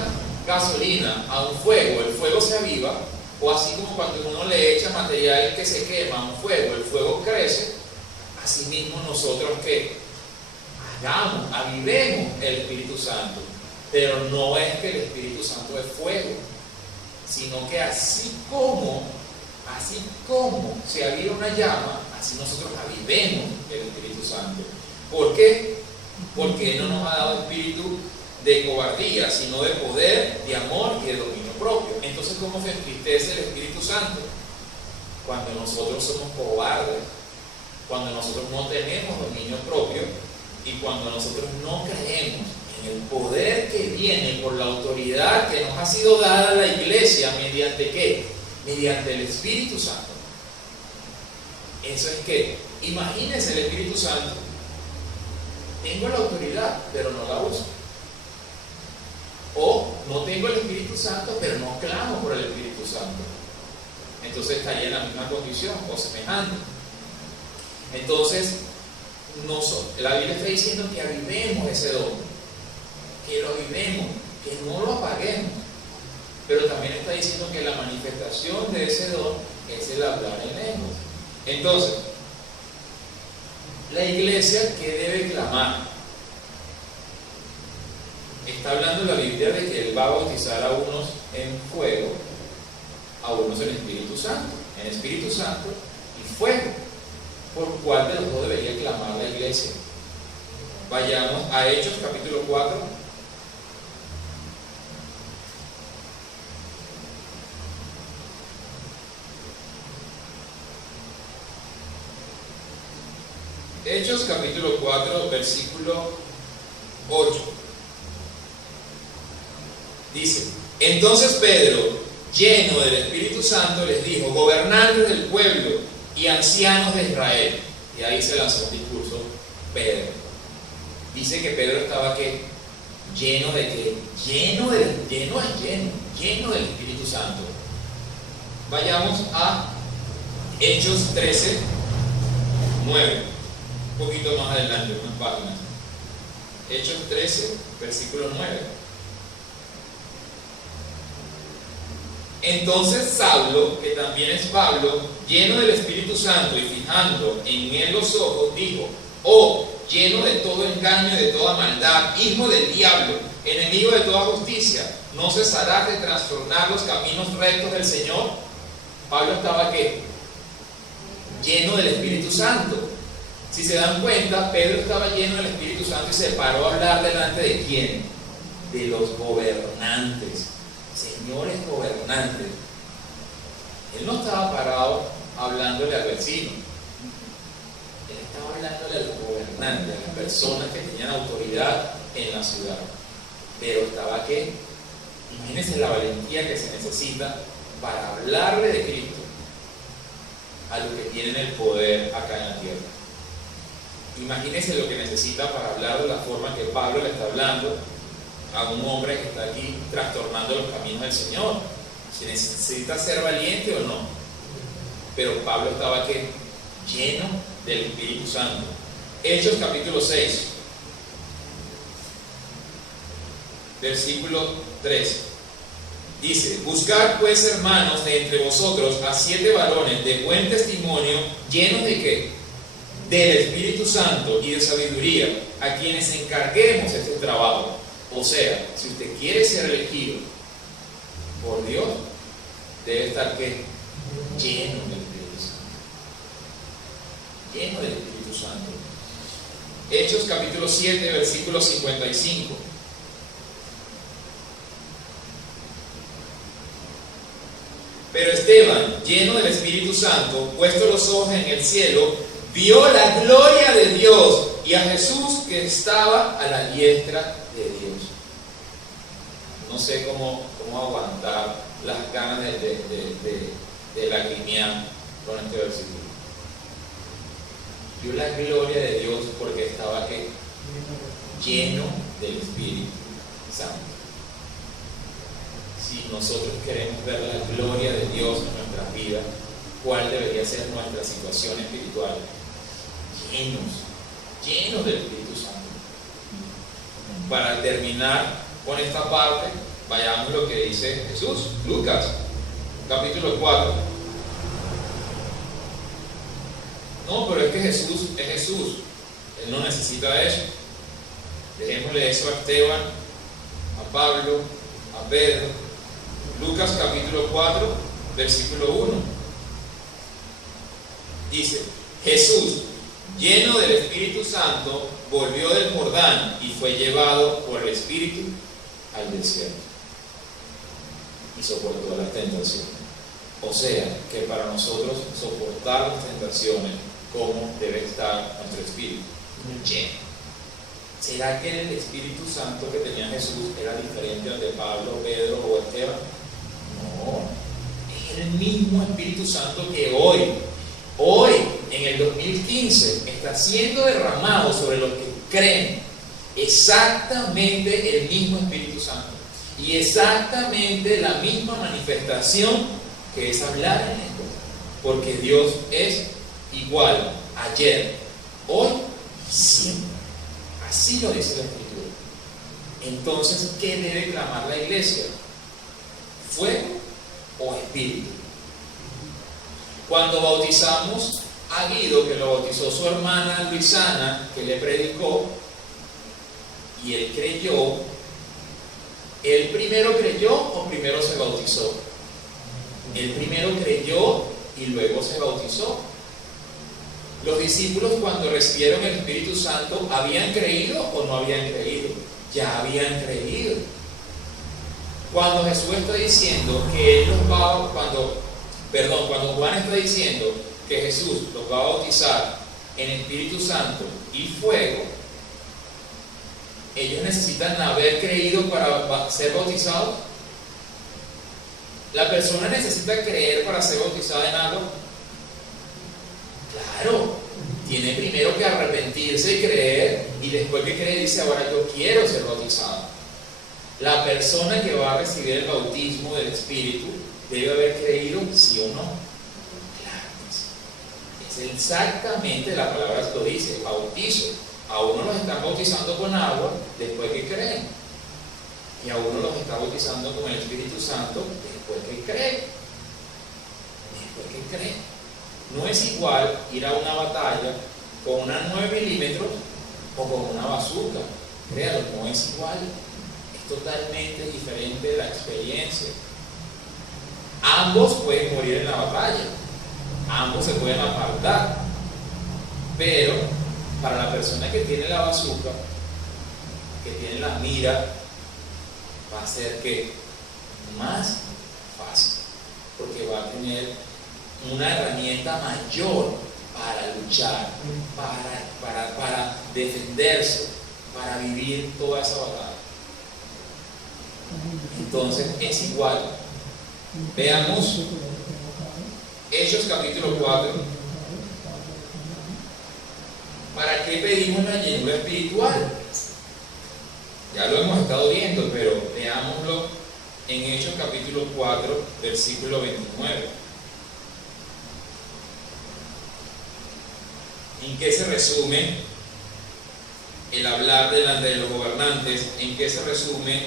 gasolina a un fuego, el fuego se aviva, o así como cuando uno le echa material que se quema a un fuego, el fuego crece, así mismo nosotros que avivemos el Espíritu Santo. Pero no es que el Espíritu Santo es fuego, sino que así como se aviva una llama, así nosotros avivemos el Espíritu Santo. ¿Por qué? Porque Él no nos ha dado espíritu de cobardía, sino de poder, de amor y de dominio propio. Entonces, ¿cómo se entristece el Espíritu Santo? Cuando nosotros somos cobardes, cuando nosotros no tenemos dominio propio y cuando nosotros no creemos en el poder que viene por la autoridad que nos ha sido dada a la iglesia. ¿Mediante qué? Mediante el Espíritu Santo. Eso es que, imagínense el Espíritu Santo. Tengo la autoridad, pero no la uso. O no tengo el Espíritu Santo, pero no clamo por el Espíritu Santo. Entonces estaría en la misma condición o semejante. Entonces, la Biblia está diciendo que avivemos ese don, que lo avivemos, que no lo apaguemos. Pero también está diciendo que la manifestación de ese don es el hablar en lenguas. Entonces, la iglesia, ¿qué debe clamar? Está hablando la Biblia de que Él va a bautizar a unos en fuego, a unos en Espíritu Santo, y fuego. ¿Por cuál de los dos debería clamar la iglesia? Vayamos a Hechos capítulo 4. Hechos capítulo 4, versículo 8. Dice, entonces Pedro, lleno del Espíritu Santo, les dijo, gobernantes del pueblo y ancianos de Israel. Y ahí se lanzó un discurso Pedro. Dice que Pedro estaba ¿qué? Lleno de qué? Lleno del Espíritu Santo. Vayamos a Hechos 13, 9. Un poquito más adelante, unas páginas. Hechos 13, versículo 9. Entonces Saulo, que también es Pablo, lleno del Espíritu Santo y fijando en él los ojos, dijo, oh, lleno de todo engaño y de toda maldad, hijo del diablo, enemigo de toda justicia, ¿no cesarás de trastornar los caminos rectos del Señor? Pablo estaba ¿qué? Lleno del Espíritu Santo. Si se dan cuenta, Pedro estaba lleno del Espíritu Santo y se paró a hablar delante de ¿quién? De los gobernantes. Señores gobernantes. Él no estaba parado hablándole al vecino. Él estaba hablándole a los gobernantes, a las personas que tenían autoridad en la ciudad. Pero estaba ¿qué? Imagínense la valentía que se necesita para hablarle de Cristo a los que tienen el poder acá en la tierra. Imagínense lo que necesita para hablar de la forma que Pablo le está hablando a un hombre que está aquí trastornando los caminos del Señor. Si necesita ser valiente o no. Pero Pablo estaba ¿qué? Lleno del Espíritu Santo. Hechos capítulo 6. versículo 3. Dice: buscad pues, hermanos, de entre vosotros a 7 varones de buen testimonio, llenos de ¿qué? Del Espíritu Santo y de sabiduría, a quienes encarguemos este trabajo. O sea, si usted quiere ser elegido por Dios, debe estar ¿qué? Lleno del Espíritu Santo. Lleno del Espíritu Santo. Hechos capítulo 7, versículo 55. Pero Esteban, lleno del Espíritu Santo, puesto los ojos en el cielo, vio la gloria de Dios y a Jesús que estaba a la diestra de Dios. No sé cómo aguantar las ganas de lagrimear con este versículo. Vio la gloria de Dios porque estaba ¿qué? Lleno del Espíritu Santo. Si nosotros queremos ver la gloria de Dios en nuestras vidas, ¿cuál debería ser nuestra situación espiritual? Llenos del Espíritu Santo. Para terminar con esta parte, vayamos a lo que dice Jesús. Lucas, capítulo 4. No, pero es que Jesús es Jesús. Él no necesita eso. Dejémosle eso a Esteban, a Pablo, a Pedro. Lucas capítulo 4, versículo 1. Dice: Jesús, lleno del Espíritu Santo, volvió del Jordán y fue llevado por el Espíritu al desierto. Y soportó las tentaciones. O sea, que para nosotros soportar las tentaciones, ¿cómo debe estar nuestro espíritu? Lleno. ¿Será que el Espíritu Santo que tenía Jesús era diferente al de Pablo, Pedro o Esteban? No, es el mismo Espíritu Santo que hoy, en el 2015, está siendo derramado sobre los que creen. Exactamente el mismo Espíritu Santo. Y exactamente la misma manifestación que es hablar en lengua. Porque Dios es igual ayer, hoy, siempre. Así lo dice la Escritura. Entonces, ¿qué debe clamar la iglesia? ¿Fuego o espíritu? Cuando bautizamos a Guido, que lo bautizó su hermana Luisana, que le predicó, y él creyó, ¿él primero creyó o primero se bautizó? Él primero creyó y luego se bautizó. Los discípulos, cuando recibieron el Espíritu Santo, ¿habían creído o no habían creído? Ya habían creído. Cuando Jesús está diciendo que Él los va, cuando Juan está diciendo que Jesús los va a bautizar en Espíritu Santo y fuego, ellos necesitan haber creído para ser bautizados. ¿La persona necesita creer para ser bautizada en agua? Claro, tiene primero que arrepentirse y creer, y después que cree dice: ahora yo quiero ser bautizado. La persona que va a recibir el bautismo del Espíritu debe haber creído, sí o no. Claro que sí. Es exactamente, la palabra lo dice, bautizo. A uno los están bautizando con agua después que creen, y a uno los está bautizando con el Espíritu Santo después que creen. Después que creen. No es igual ir a una batalla con una 9 milímetros o con una bazooka. Créalo, no es igual. Es totalmente diferente la experiencia. Ambos pueden morir en la batalla. Ambos se pueden apartar. Pero para la persona que tiene la bazooka, que tiene la mira, va a ser que más fácil. Porque va a tener una herramienta mayor para luchar, para defenderse, para vivir toda esa batalla. Entonces es igual. Veamos Hechos capítulo 4. ¿Para qué pedimos la llenura espiritual? Ya lo hemos estado viendo, pero veámoslo en Hechos capítulo 4, versículo 29. ¿En qué se resume el hablar delante de los gobernantes? ¿En qué se resume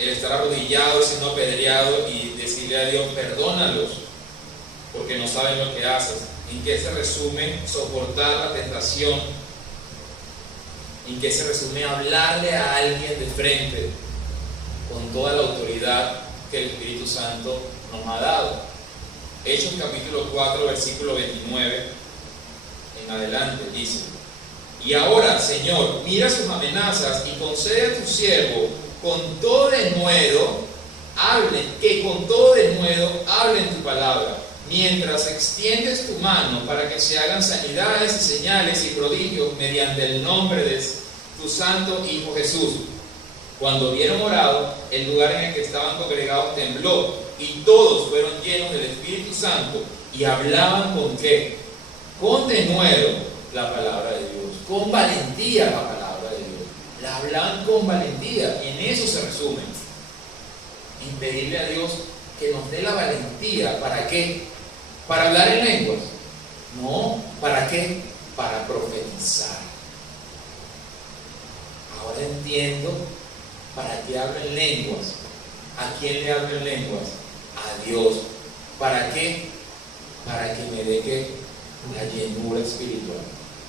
el estar arrodillado, siendo apedreado y decirle a Dios, perdónalos, porque no saben lo que haces. ¿En qué se resume soportar la tentación? ¿En qué se resume hablarle a alguien de frente con toda la autoridad que el Espíritu Santo nos ha dado? Hechos capítulo 4, versículo 29 en adelante dice: y ahora, Señor, mira sus amenazas y concede a tu siervo con todo denuedo, que con todo denuedo hablen tu palabra, mientras extiendes tu mano para que se hagan sanidades y señales y prodigios mediante el nombre de tu santo Hijo Jesús. Cuando hubieron orado, el lugar en el que estaban congregados tembló, y todos fueron llenos del Espíritu Santo y hablaban ¿con qué? Con denuedo la palabra de Dios, con valentía la palabra de Dios. La hablaban con valentía, y en eso se resume. En pedirle a Dios que nos dé la valentía. ¿Para qué? ¿Para hablar en lenguas? No, ¿para qué? Para profetizar. Ahora entiendo para qué hablo en lenguas. ¿A quién le hablo en lenguas? A Dios. ¿Para qué? Para que me dé ¿qué? La llenura espiritual,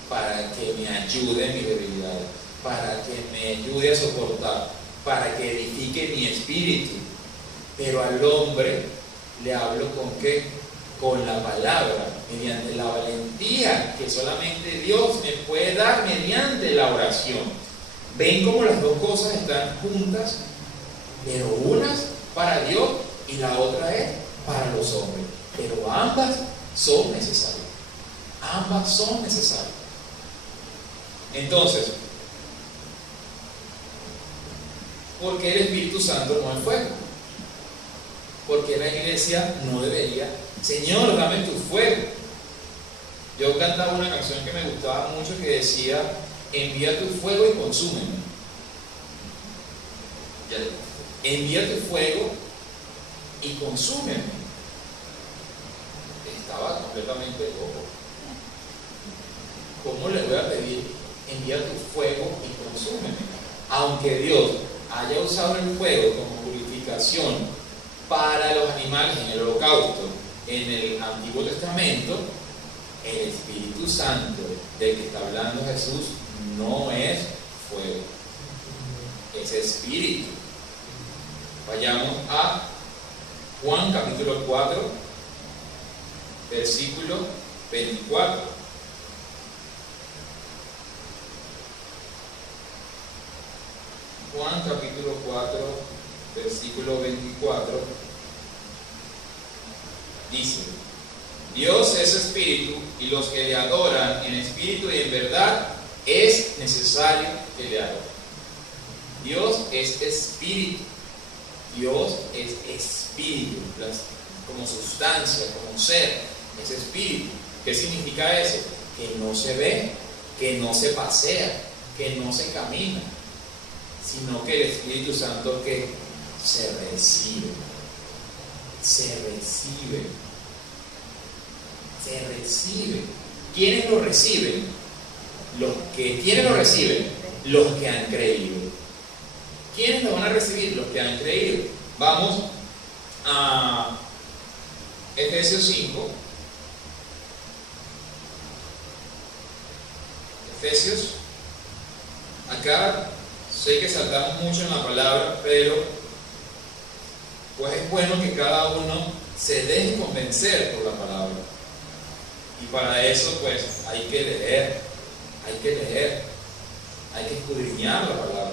para que me ayude en mi debilidad, para que me ayude a soportar, para que edifique mi espíritu. Pero al hombre le hablo ¿con qué? Con la palabra, mediante la valentía que solamente Dios me puede dar mediante la oración. ¿Ven cómo las dos cosas están juntas? Pero una es para Dios y la otra es para los hombres. Pero ambas son necesarias. Ambas son necesarias. Entonces, ¿por qué el Espíritu Santo no es fuego? Porque la iglesia no debería, Señor, dame tu fuego. Yo cantaba una canción que me gustaba mucho que decía: envía tu fuego y consúmeme. Envía tu fuego y consúmeme. Estaba completamente loco. ¿Cómo le voy a pedir envía tu fuego y consúmeme? Aunque Dios haya usado el fuego como purificación para los animales en el holocausto en el Antiguo Testamento, el Espíritu Santo del que está hablando Jesús no es fuego, es espíritu. Vayamos a Juan capítulo 4, versículo 24. Juan capítulo 4, versículo 24, dice: Dios es espíritu, y los que le adoran en espíritu y en verdad es necesario que le adoren. Dios es espíritu. Dios es espíritu, como sustancia, como ser, es espíritu. ¿Qué significa eso? Que no se ve, que no se pasea, que no se camina, sino que el Espíritu Santo que se recibe. ¿Quiénes lo reciben? ¿Quiénes lo reciben? Los que han creído. ¿Quiénes lo van a recibir? Los que han creído. Vamos a Efesios 5. Efesios. Acá sé que saltamos mucho en la palabra, pero pues es bueno que cada uno se deje convencer por la palabra. Y para eso pues hay que leer, hay que escudriñar la palabra.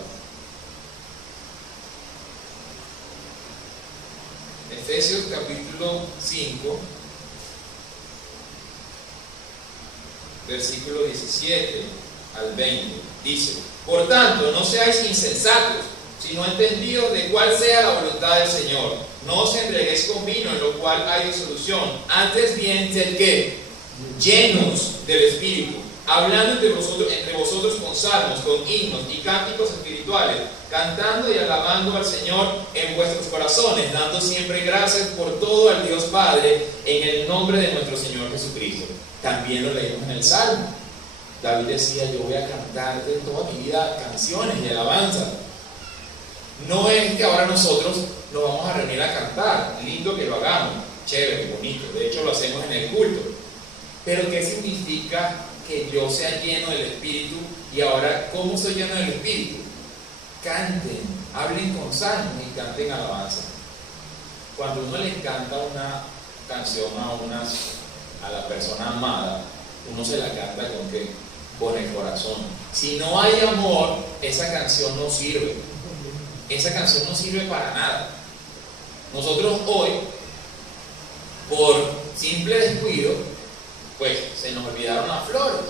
Efesios capítulo 5, versículo 17 al 20, dice: Por tanto, no seáis insensatos, sino entendidos de cuál sea la voluntad del Señor. No os embriaguéis con vino, en lo cual hay disolución. Antes bien, sed ¿qué? Llenos del Espíritu, hablando entre vosotros con salmos, con himnos y cánticos espirituales, cantando y alabando al Señor en vuestros corazones, dando siempre gracias por todo al Dios Padre, en el nombre de nuestro Señor Jesucristo. También lo leímos en el Salmo. David decía: yo voy a cantarte toda mi vida canciones y alabanza. No es que ahora nosotros nos vamos a reunir a cantar, lindo que lo hagamos, chévere, bonito, de hecho lo hacemos en el culto. Pero ¿qué significa que yo sea lleno del Espíritu? Y ahora, ¿cómo soy lleno del Espíritu? Canten, hablen con salmos y canten alabanza. Cuando uno le canta una canción a la persona amada, uno se la canta ¿con qué? Con el corazón. Si no hay amor, esa canción no sirve. Esa canción no sirve para nada. Nosotros hoy, por simple descuido, pues se nos olvidaron las flores.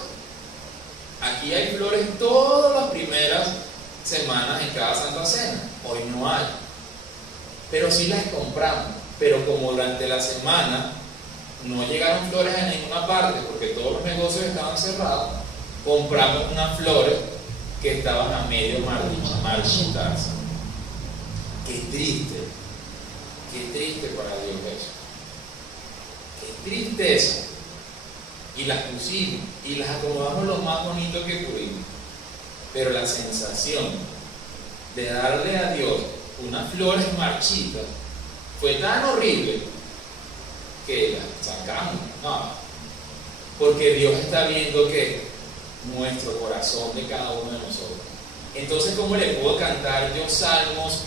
Aquí hay flores todas las primeras semanas en cada Santa Cena. Hoy no hay. Pero sí las compramos. Pero como durante la semana no llegaron flores en ninguna parte porque todos los negocios estaban cerrados, compramos unas flores que estaban a medio marchitarse. Qué triste para Dios eso. Qué tristeza. Y las pusimos y las acomodamos lo más bonito que pudimos. Pero la sensación de darle a Dios unas flores marchitas fue tan horrible que las sacamos. No, porque Dios está viendo que nuestro corazón de cada uno de nosotros. Entonces, ¿cómo le puedo cantar yo salmos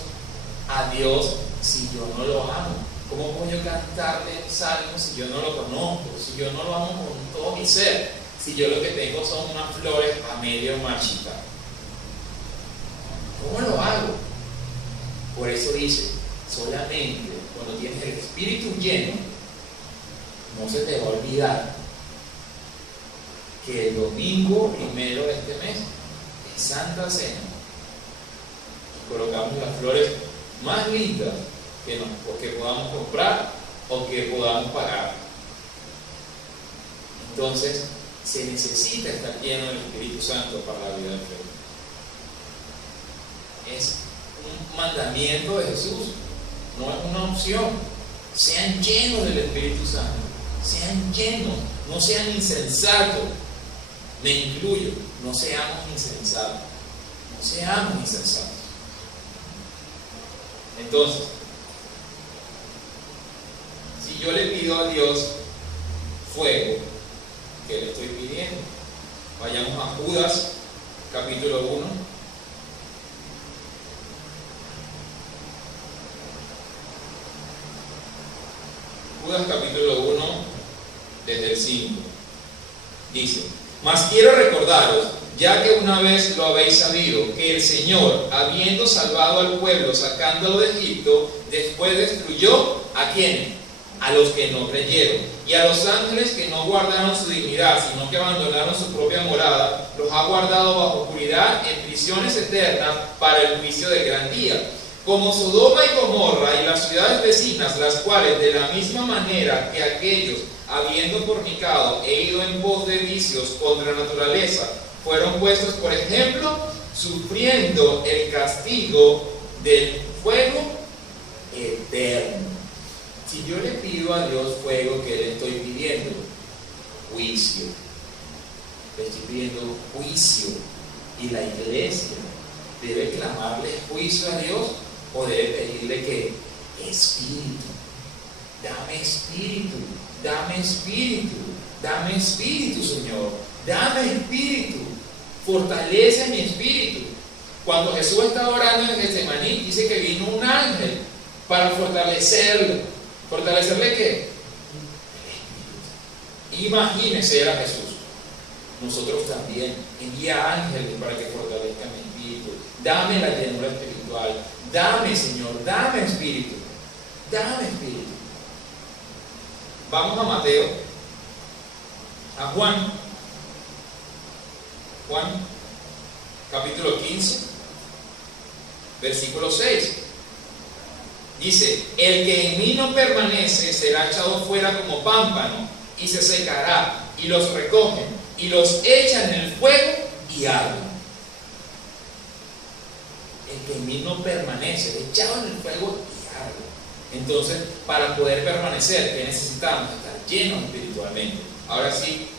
a Dios si yo no lo amo? ¿Cómo puedo yo cantarle salmos si yo no lo conozco? Si yo no lo amo con todo mi ser, si yo lo que tengo son unas flores a medio marchitar. ¿Cómo lo hago? Por eso dice, solamente cuando tienes el Espíritu lleno, no se te va a olvidar que el domingo primero de este mes es Santa Cena. Y colocamos las flores más lindas que podamos comprar o que podamos pagar. Entonces, se necesita estar lleno del Espíritu Santo para la vida de fe. Es un mandamiento de Jesús, no es una opción. Sean llenos del Espíritu Santo, sean llenos, no sean insensatos. Me incluyo, no seamos insensatos, no seamos insensatos. Entonces, si yo le pido a Dios fuego, ¿qué le estoy pidiendo? Vayamos a Judas, capítulo 1. Judas, capítulo 1, desde el 5. Dice: mas quiero recordaros, ya que una vez lo habéis sabido, que el Señor, habiendo salvado al pueblo sacándolo de Egipto, después destruyó ¿a quiénes? A los que no creyeron, y a los ángeles que no guardaron su dignidad, sino que abandonaron su propia morada, los ha guardado bajo oscuridad en prisiones eternas para el juicio del gran día. Como Sodoma y Gomorra y las ciudades vecinas, las cuales de la misma manera que aquellos, habiendo fornicado e ido en pos de vicios contra la naturaleza, fueron puestos por ejemplo, sufriendo el castigo del fuego eterno. Si yo le pido a Dios fuego, ¿qué le estoy pidiendo? Juicio. Le estoy pidiendo juicio. Y la iglesia debe clamarle juicio a Dios o debe pedirle que espíritu. Dame espíritu. Dame espíritu, dame espíritu, Señor, dame espíritu, fortalece mi espíritu. Cuando Jesús estaba orando en Getsemaní, dice que vino un ángel para fortalecerlo. ¿Fortalecerle qué? El espíritu. Imagínese, era Jesús. Nosotros también, envía ángeles para que fortalezcan mi espíritu. Dame la llenura espiritual, dame, Señor, dame espíritu, dame espíritu. Vamos a Mateo, a Juan, capítulo 15, versículo 6. Dice: el que en mí no permanece será echado fuera como pámpano y se secará, y los recogen y los echan en el fuego y arden. El que en mí no permanece, echado en el fuego y arden. Entonces, para poder permanecer, ¿qué necesitamos? Estar llenos espiritualmente. Ahora sí,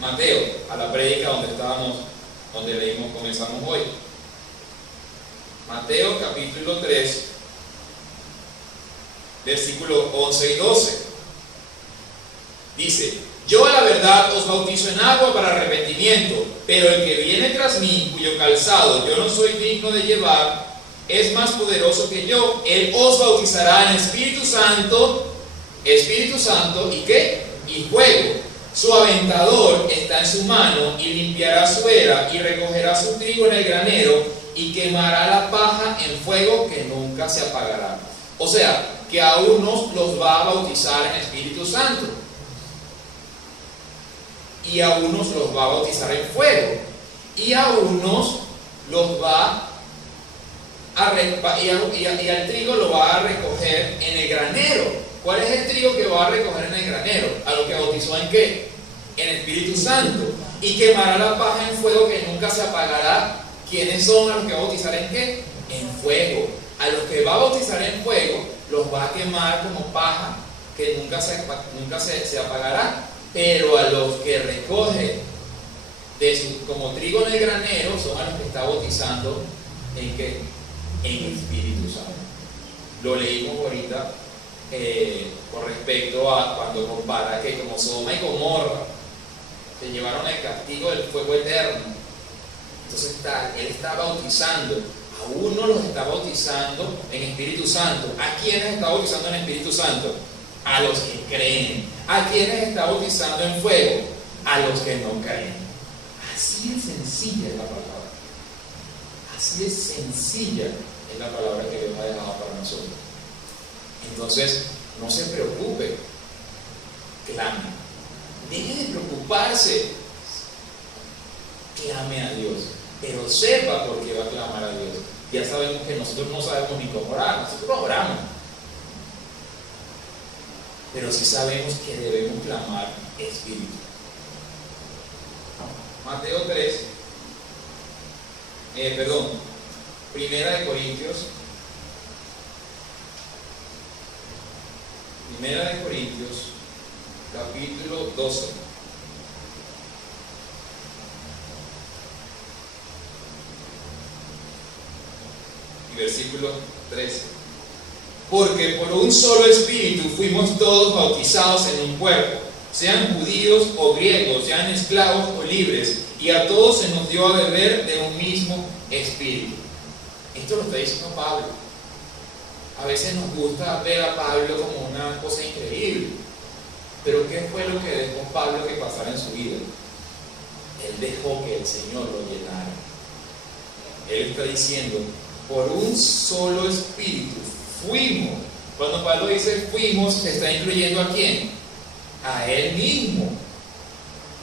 Mateo, a la prédica donde leímos, comenzamos hoy. Mateo capítulo 3, versículos 11 y 12. Dice: yo a la verdad os bautizo en agua para arrepentimiento, pero el que viene tras mí, cuyo calzado yo no soy digno de llevar, es más poderoso que yo. Él os bautizará en Espíritu Santo, ¿y qué? Y fuego. Su aventador está en su mano, y limpiará su era, y recogerá su trigo en el granero, y quemará la paja en fuego que nunca se apagará. O sea, que a unos los va a bautizar en Espíritu Santo, y a unos los va a bautizar en fuego, y a unos los va y al trigo lo va a recoger en el granero. ¿Cuál es el trigo que va a recoger en el granero? A lo que bautizó ¿en qué? En Espíritu Santo. Y quemará la paja en fuego que nunca se apagará. ¿Quiénes son a los que va a bautizar en qué? En fuego. A los que va a bautizar en fuego los va a quemar como paja que nunca se apagará. Pero a los que recoge como trigo en el granero son a los que está bautizando ¿en qué? En Espíritu Santo. Lo leímos ahorita con respecto a cuando compara que como Sodoma y Gomorra se llevaron el castigo del fuego eterno. Entonces él está bautizando. A uno los está bautizando en Espíritu Santo. ¿A quiénes está bautizando en Espíritu Santo? A los que creen. ¿A quiénes está bautizando en fuego? A los que no creen. Así es sencilla es la palabra. Así es sencilla es la palabra que Dios ha dejado para nosotros. Entonces, no se preocupe, clame. Deje de preocuparse, clame a Dios, pero sepa por qué va a clamar a Dios. Ya sabemos que nosotros no sabemos ni cómo orar, nosotros oramos, pero sí sabemos que debemos clamar Espíritu. Mateo 3, Primera de Corintios, capítulo 12. Y versículo 13. Porque por un solo espíritu fuimos todos bautizados en un cuerpo, sean judíos o griegos, sean esclavos o libres, y a todos se nos dio a beber de un mismo espíritu. Esto lo está diciendo Pablo. A veces nos gusta ver a Pablo como una cosa increíble, pero ¿qué fue lo que dejó Pablo que pasara en su vida? Él dejó que el Señor lo llenara. Él está diciendo, por un solo espíritu fuimos. Cuando Pablo dice fuimos, se está incluyendo ¿a quién? A él mismo,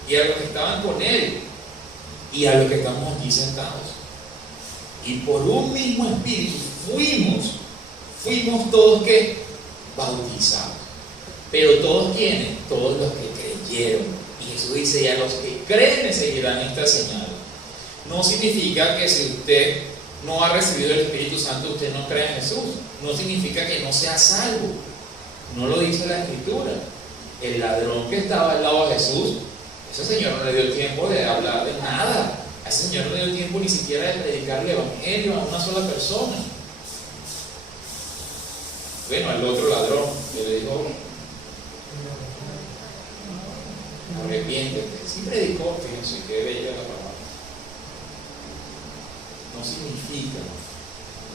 y a los que estaban con él, y a los que estamos aquí sentados. Y por un mismo espíritu fuimos todos ¿qué? Bautizados. Pero todos ¿quiénes? Todos los que creyeron. Y Jesús dice, y a los que creen me seguirán esta señal. No significa que si usted no ha recibido el Espíritu Santo, usted no cree en Jesús. No significa que no sea salvo. No lo dice la Escritura. El ladrón que estaba al lado de Jesús, ese señor no le dio tiempo de hablar de nada. A ese señor no le dio tiempo ni siquiera de predicar el Evangelio a una sola persona. Bueno, al otro ladrón le dijo, arrepiéntete. Sí predicó, fíjense qué bella la palabra. No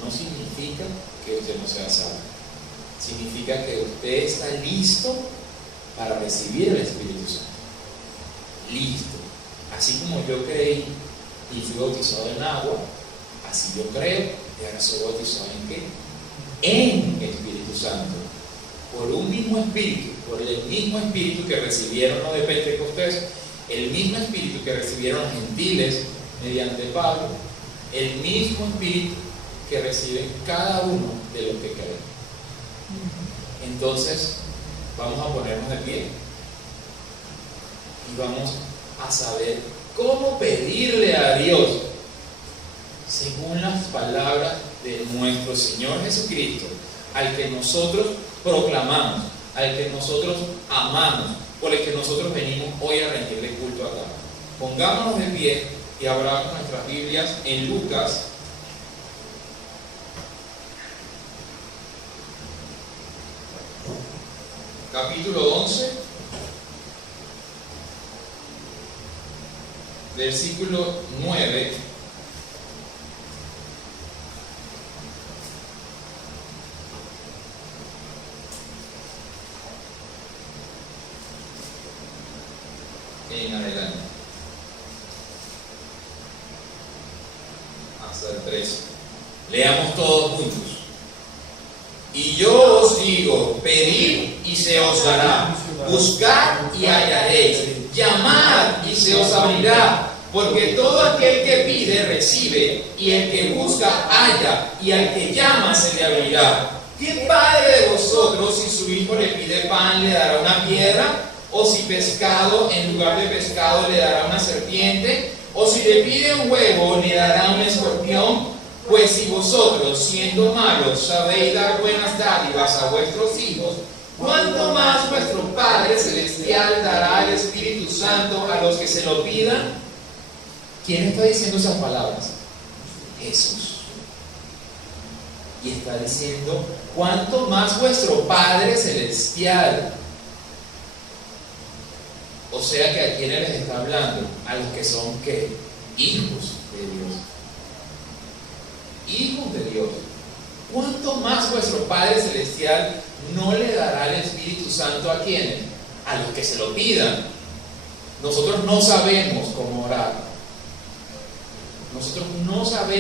significa que usted no sea salvo. Significa que usted está listo para recibir el Espíritu Santo. Listo. Así como yo creí y fui bautizado en agua, así yo creo y ahora soy bautizado ¿en qué? En Espíritu Santo. Por un mismo Espíritu, por el mismo Espíritu que recibieron los de Pentecostés, el mismo Espíritu que recibieron los gentiles mediante Pablo, el mismo Espíritu que reciben cada uno de los que creen. Entonces, vamos a ponernos de pie y vamos a saber cómo pedirle a Dios según las palabras de nuestro Señor Jesucristo, al que nosotros proclamamos, al que nosotros amamos, por el que nosotros venimos hoy a rendirle culto acá. Pongámonos de pie y abramos nuestras Biblias en Lucas capítulo 11, versículo 9. En adelante. Hasta el 13. Leamos todos juntos. Y yo os digo, pedid y se os dará, buscad y hallaréis, llamad y se os abrirá, porque todo aquel que pide recibe, y el que busca halla, y al que llama se le abrirá. ¿Qué padre de vosotros, si su hijo le pide pan, le dará una piedra? ¿O si pescado, en lugar de pescado, le dará una serpiente? ¿O si le pide un huevo, le dará un escorpión? Pues si vosotros, siendo malos, sabéis dar buenas dádivas a vuestros hijos, ¿cuánto más vuestro Padre Celestial dará el Espíritu Santo a los que se lo pidan? ¿Quién está diciendo esas palabras? Jesús. Y está diciendo, ¿cuánto más vuestro Padre Celestial? O sea que a quienes les está hablando, a los que son, ¿qué? Hijos de Dios. Hijos de Dios. ¿Cuánto más vuestro Padre Celestial no le dará el Espíritu Santo a quienes? A los que se lo pidan. Nosotros no sabemos cómo orar. Nosotros no sabemos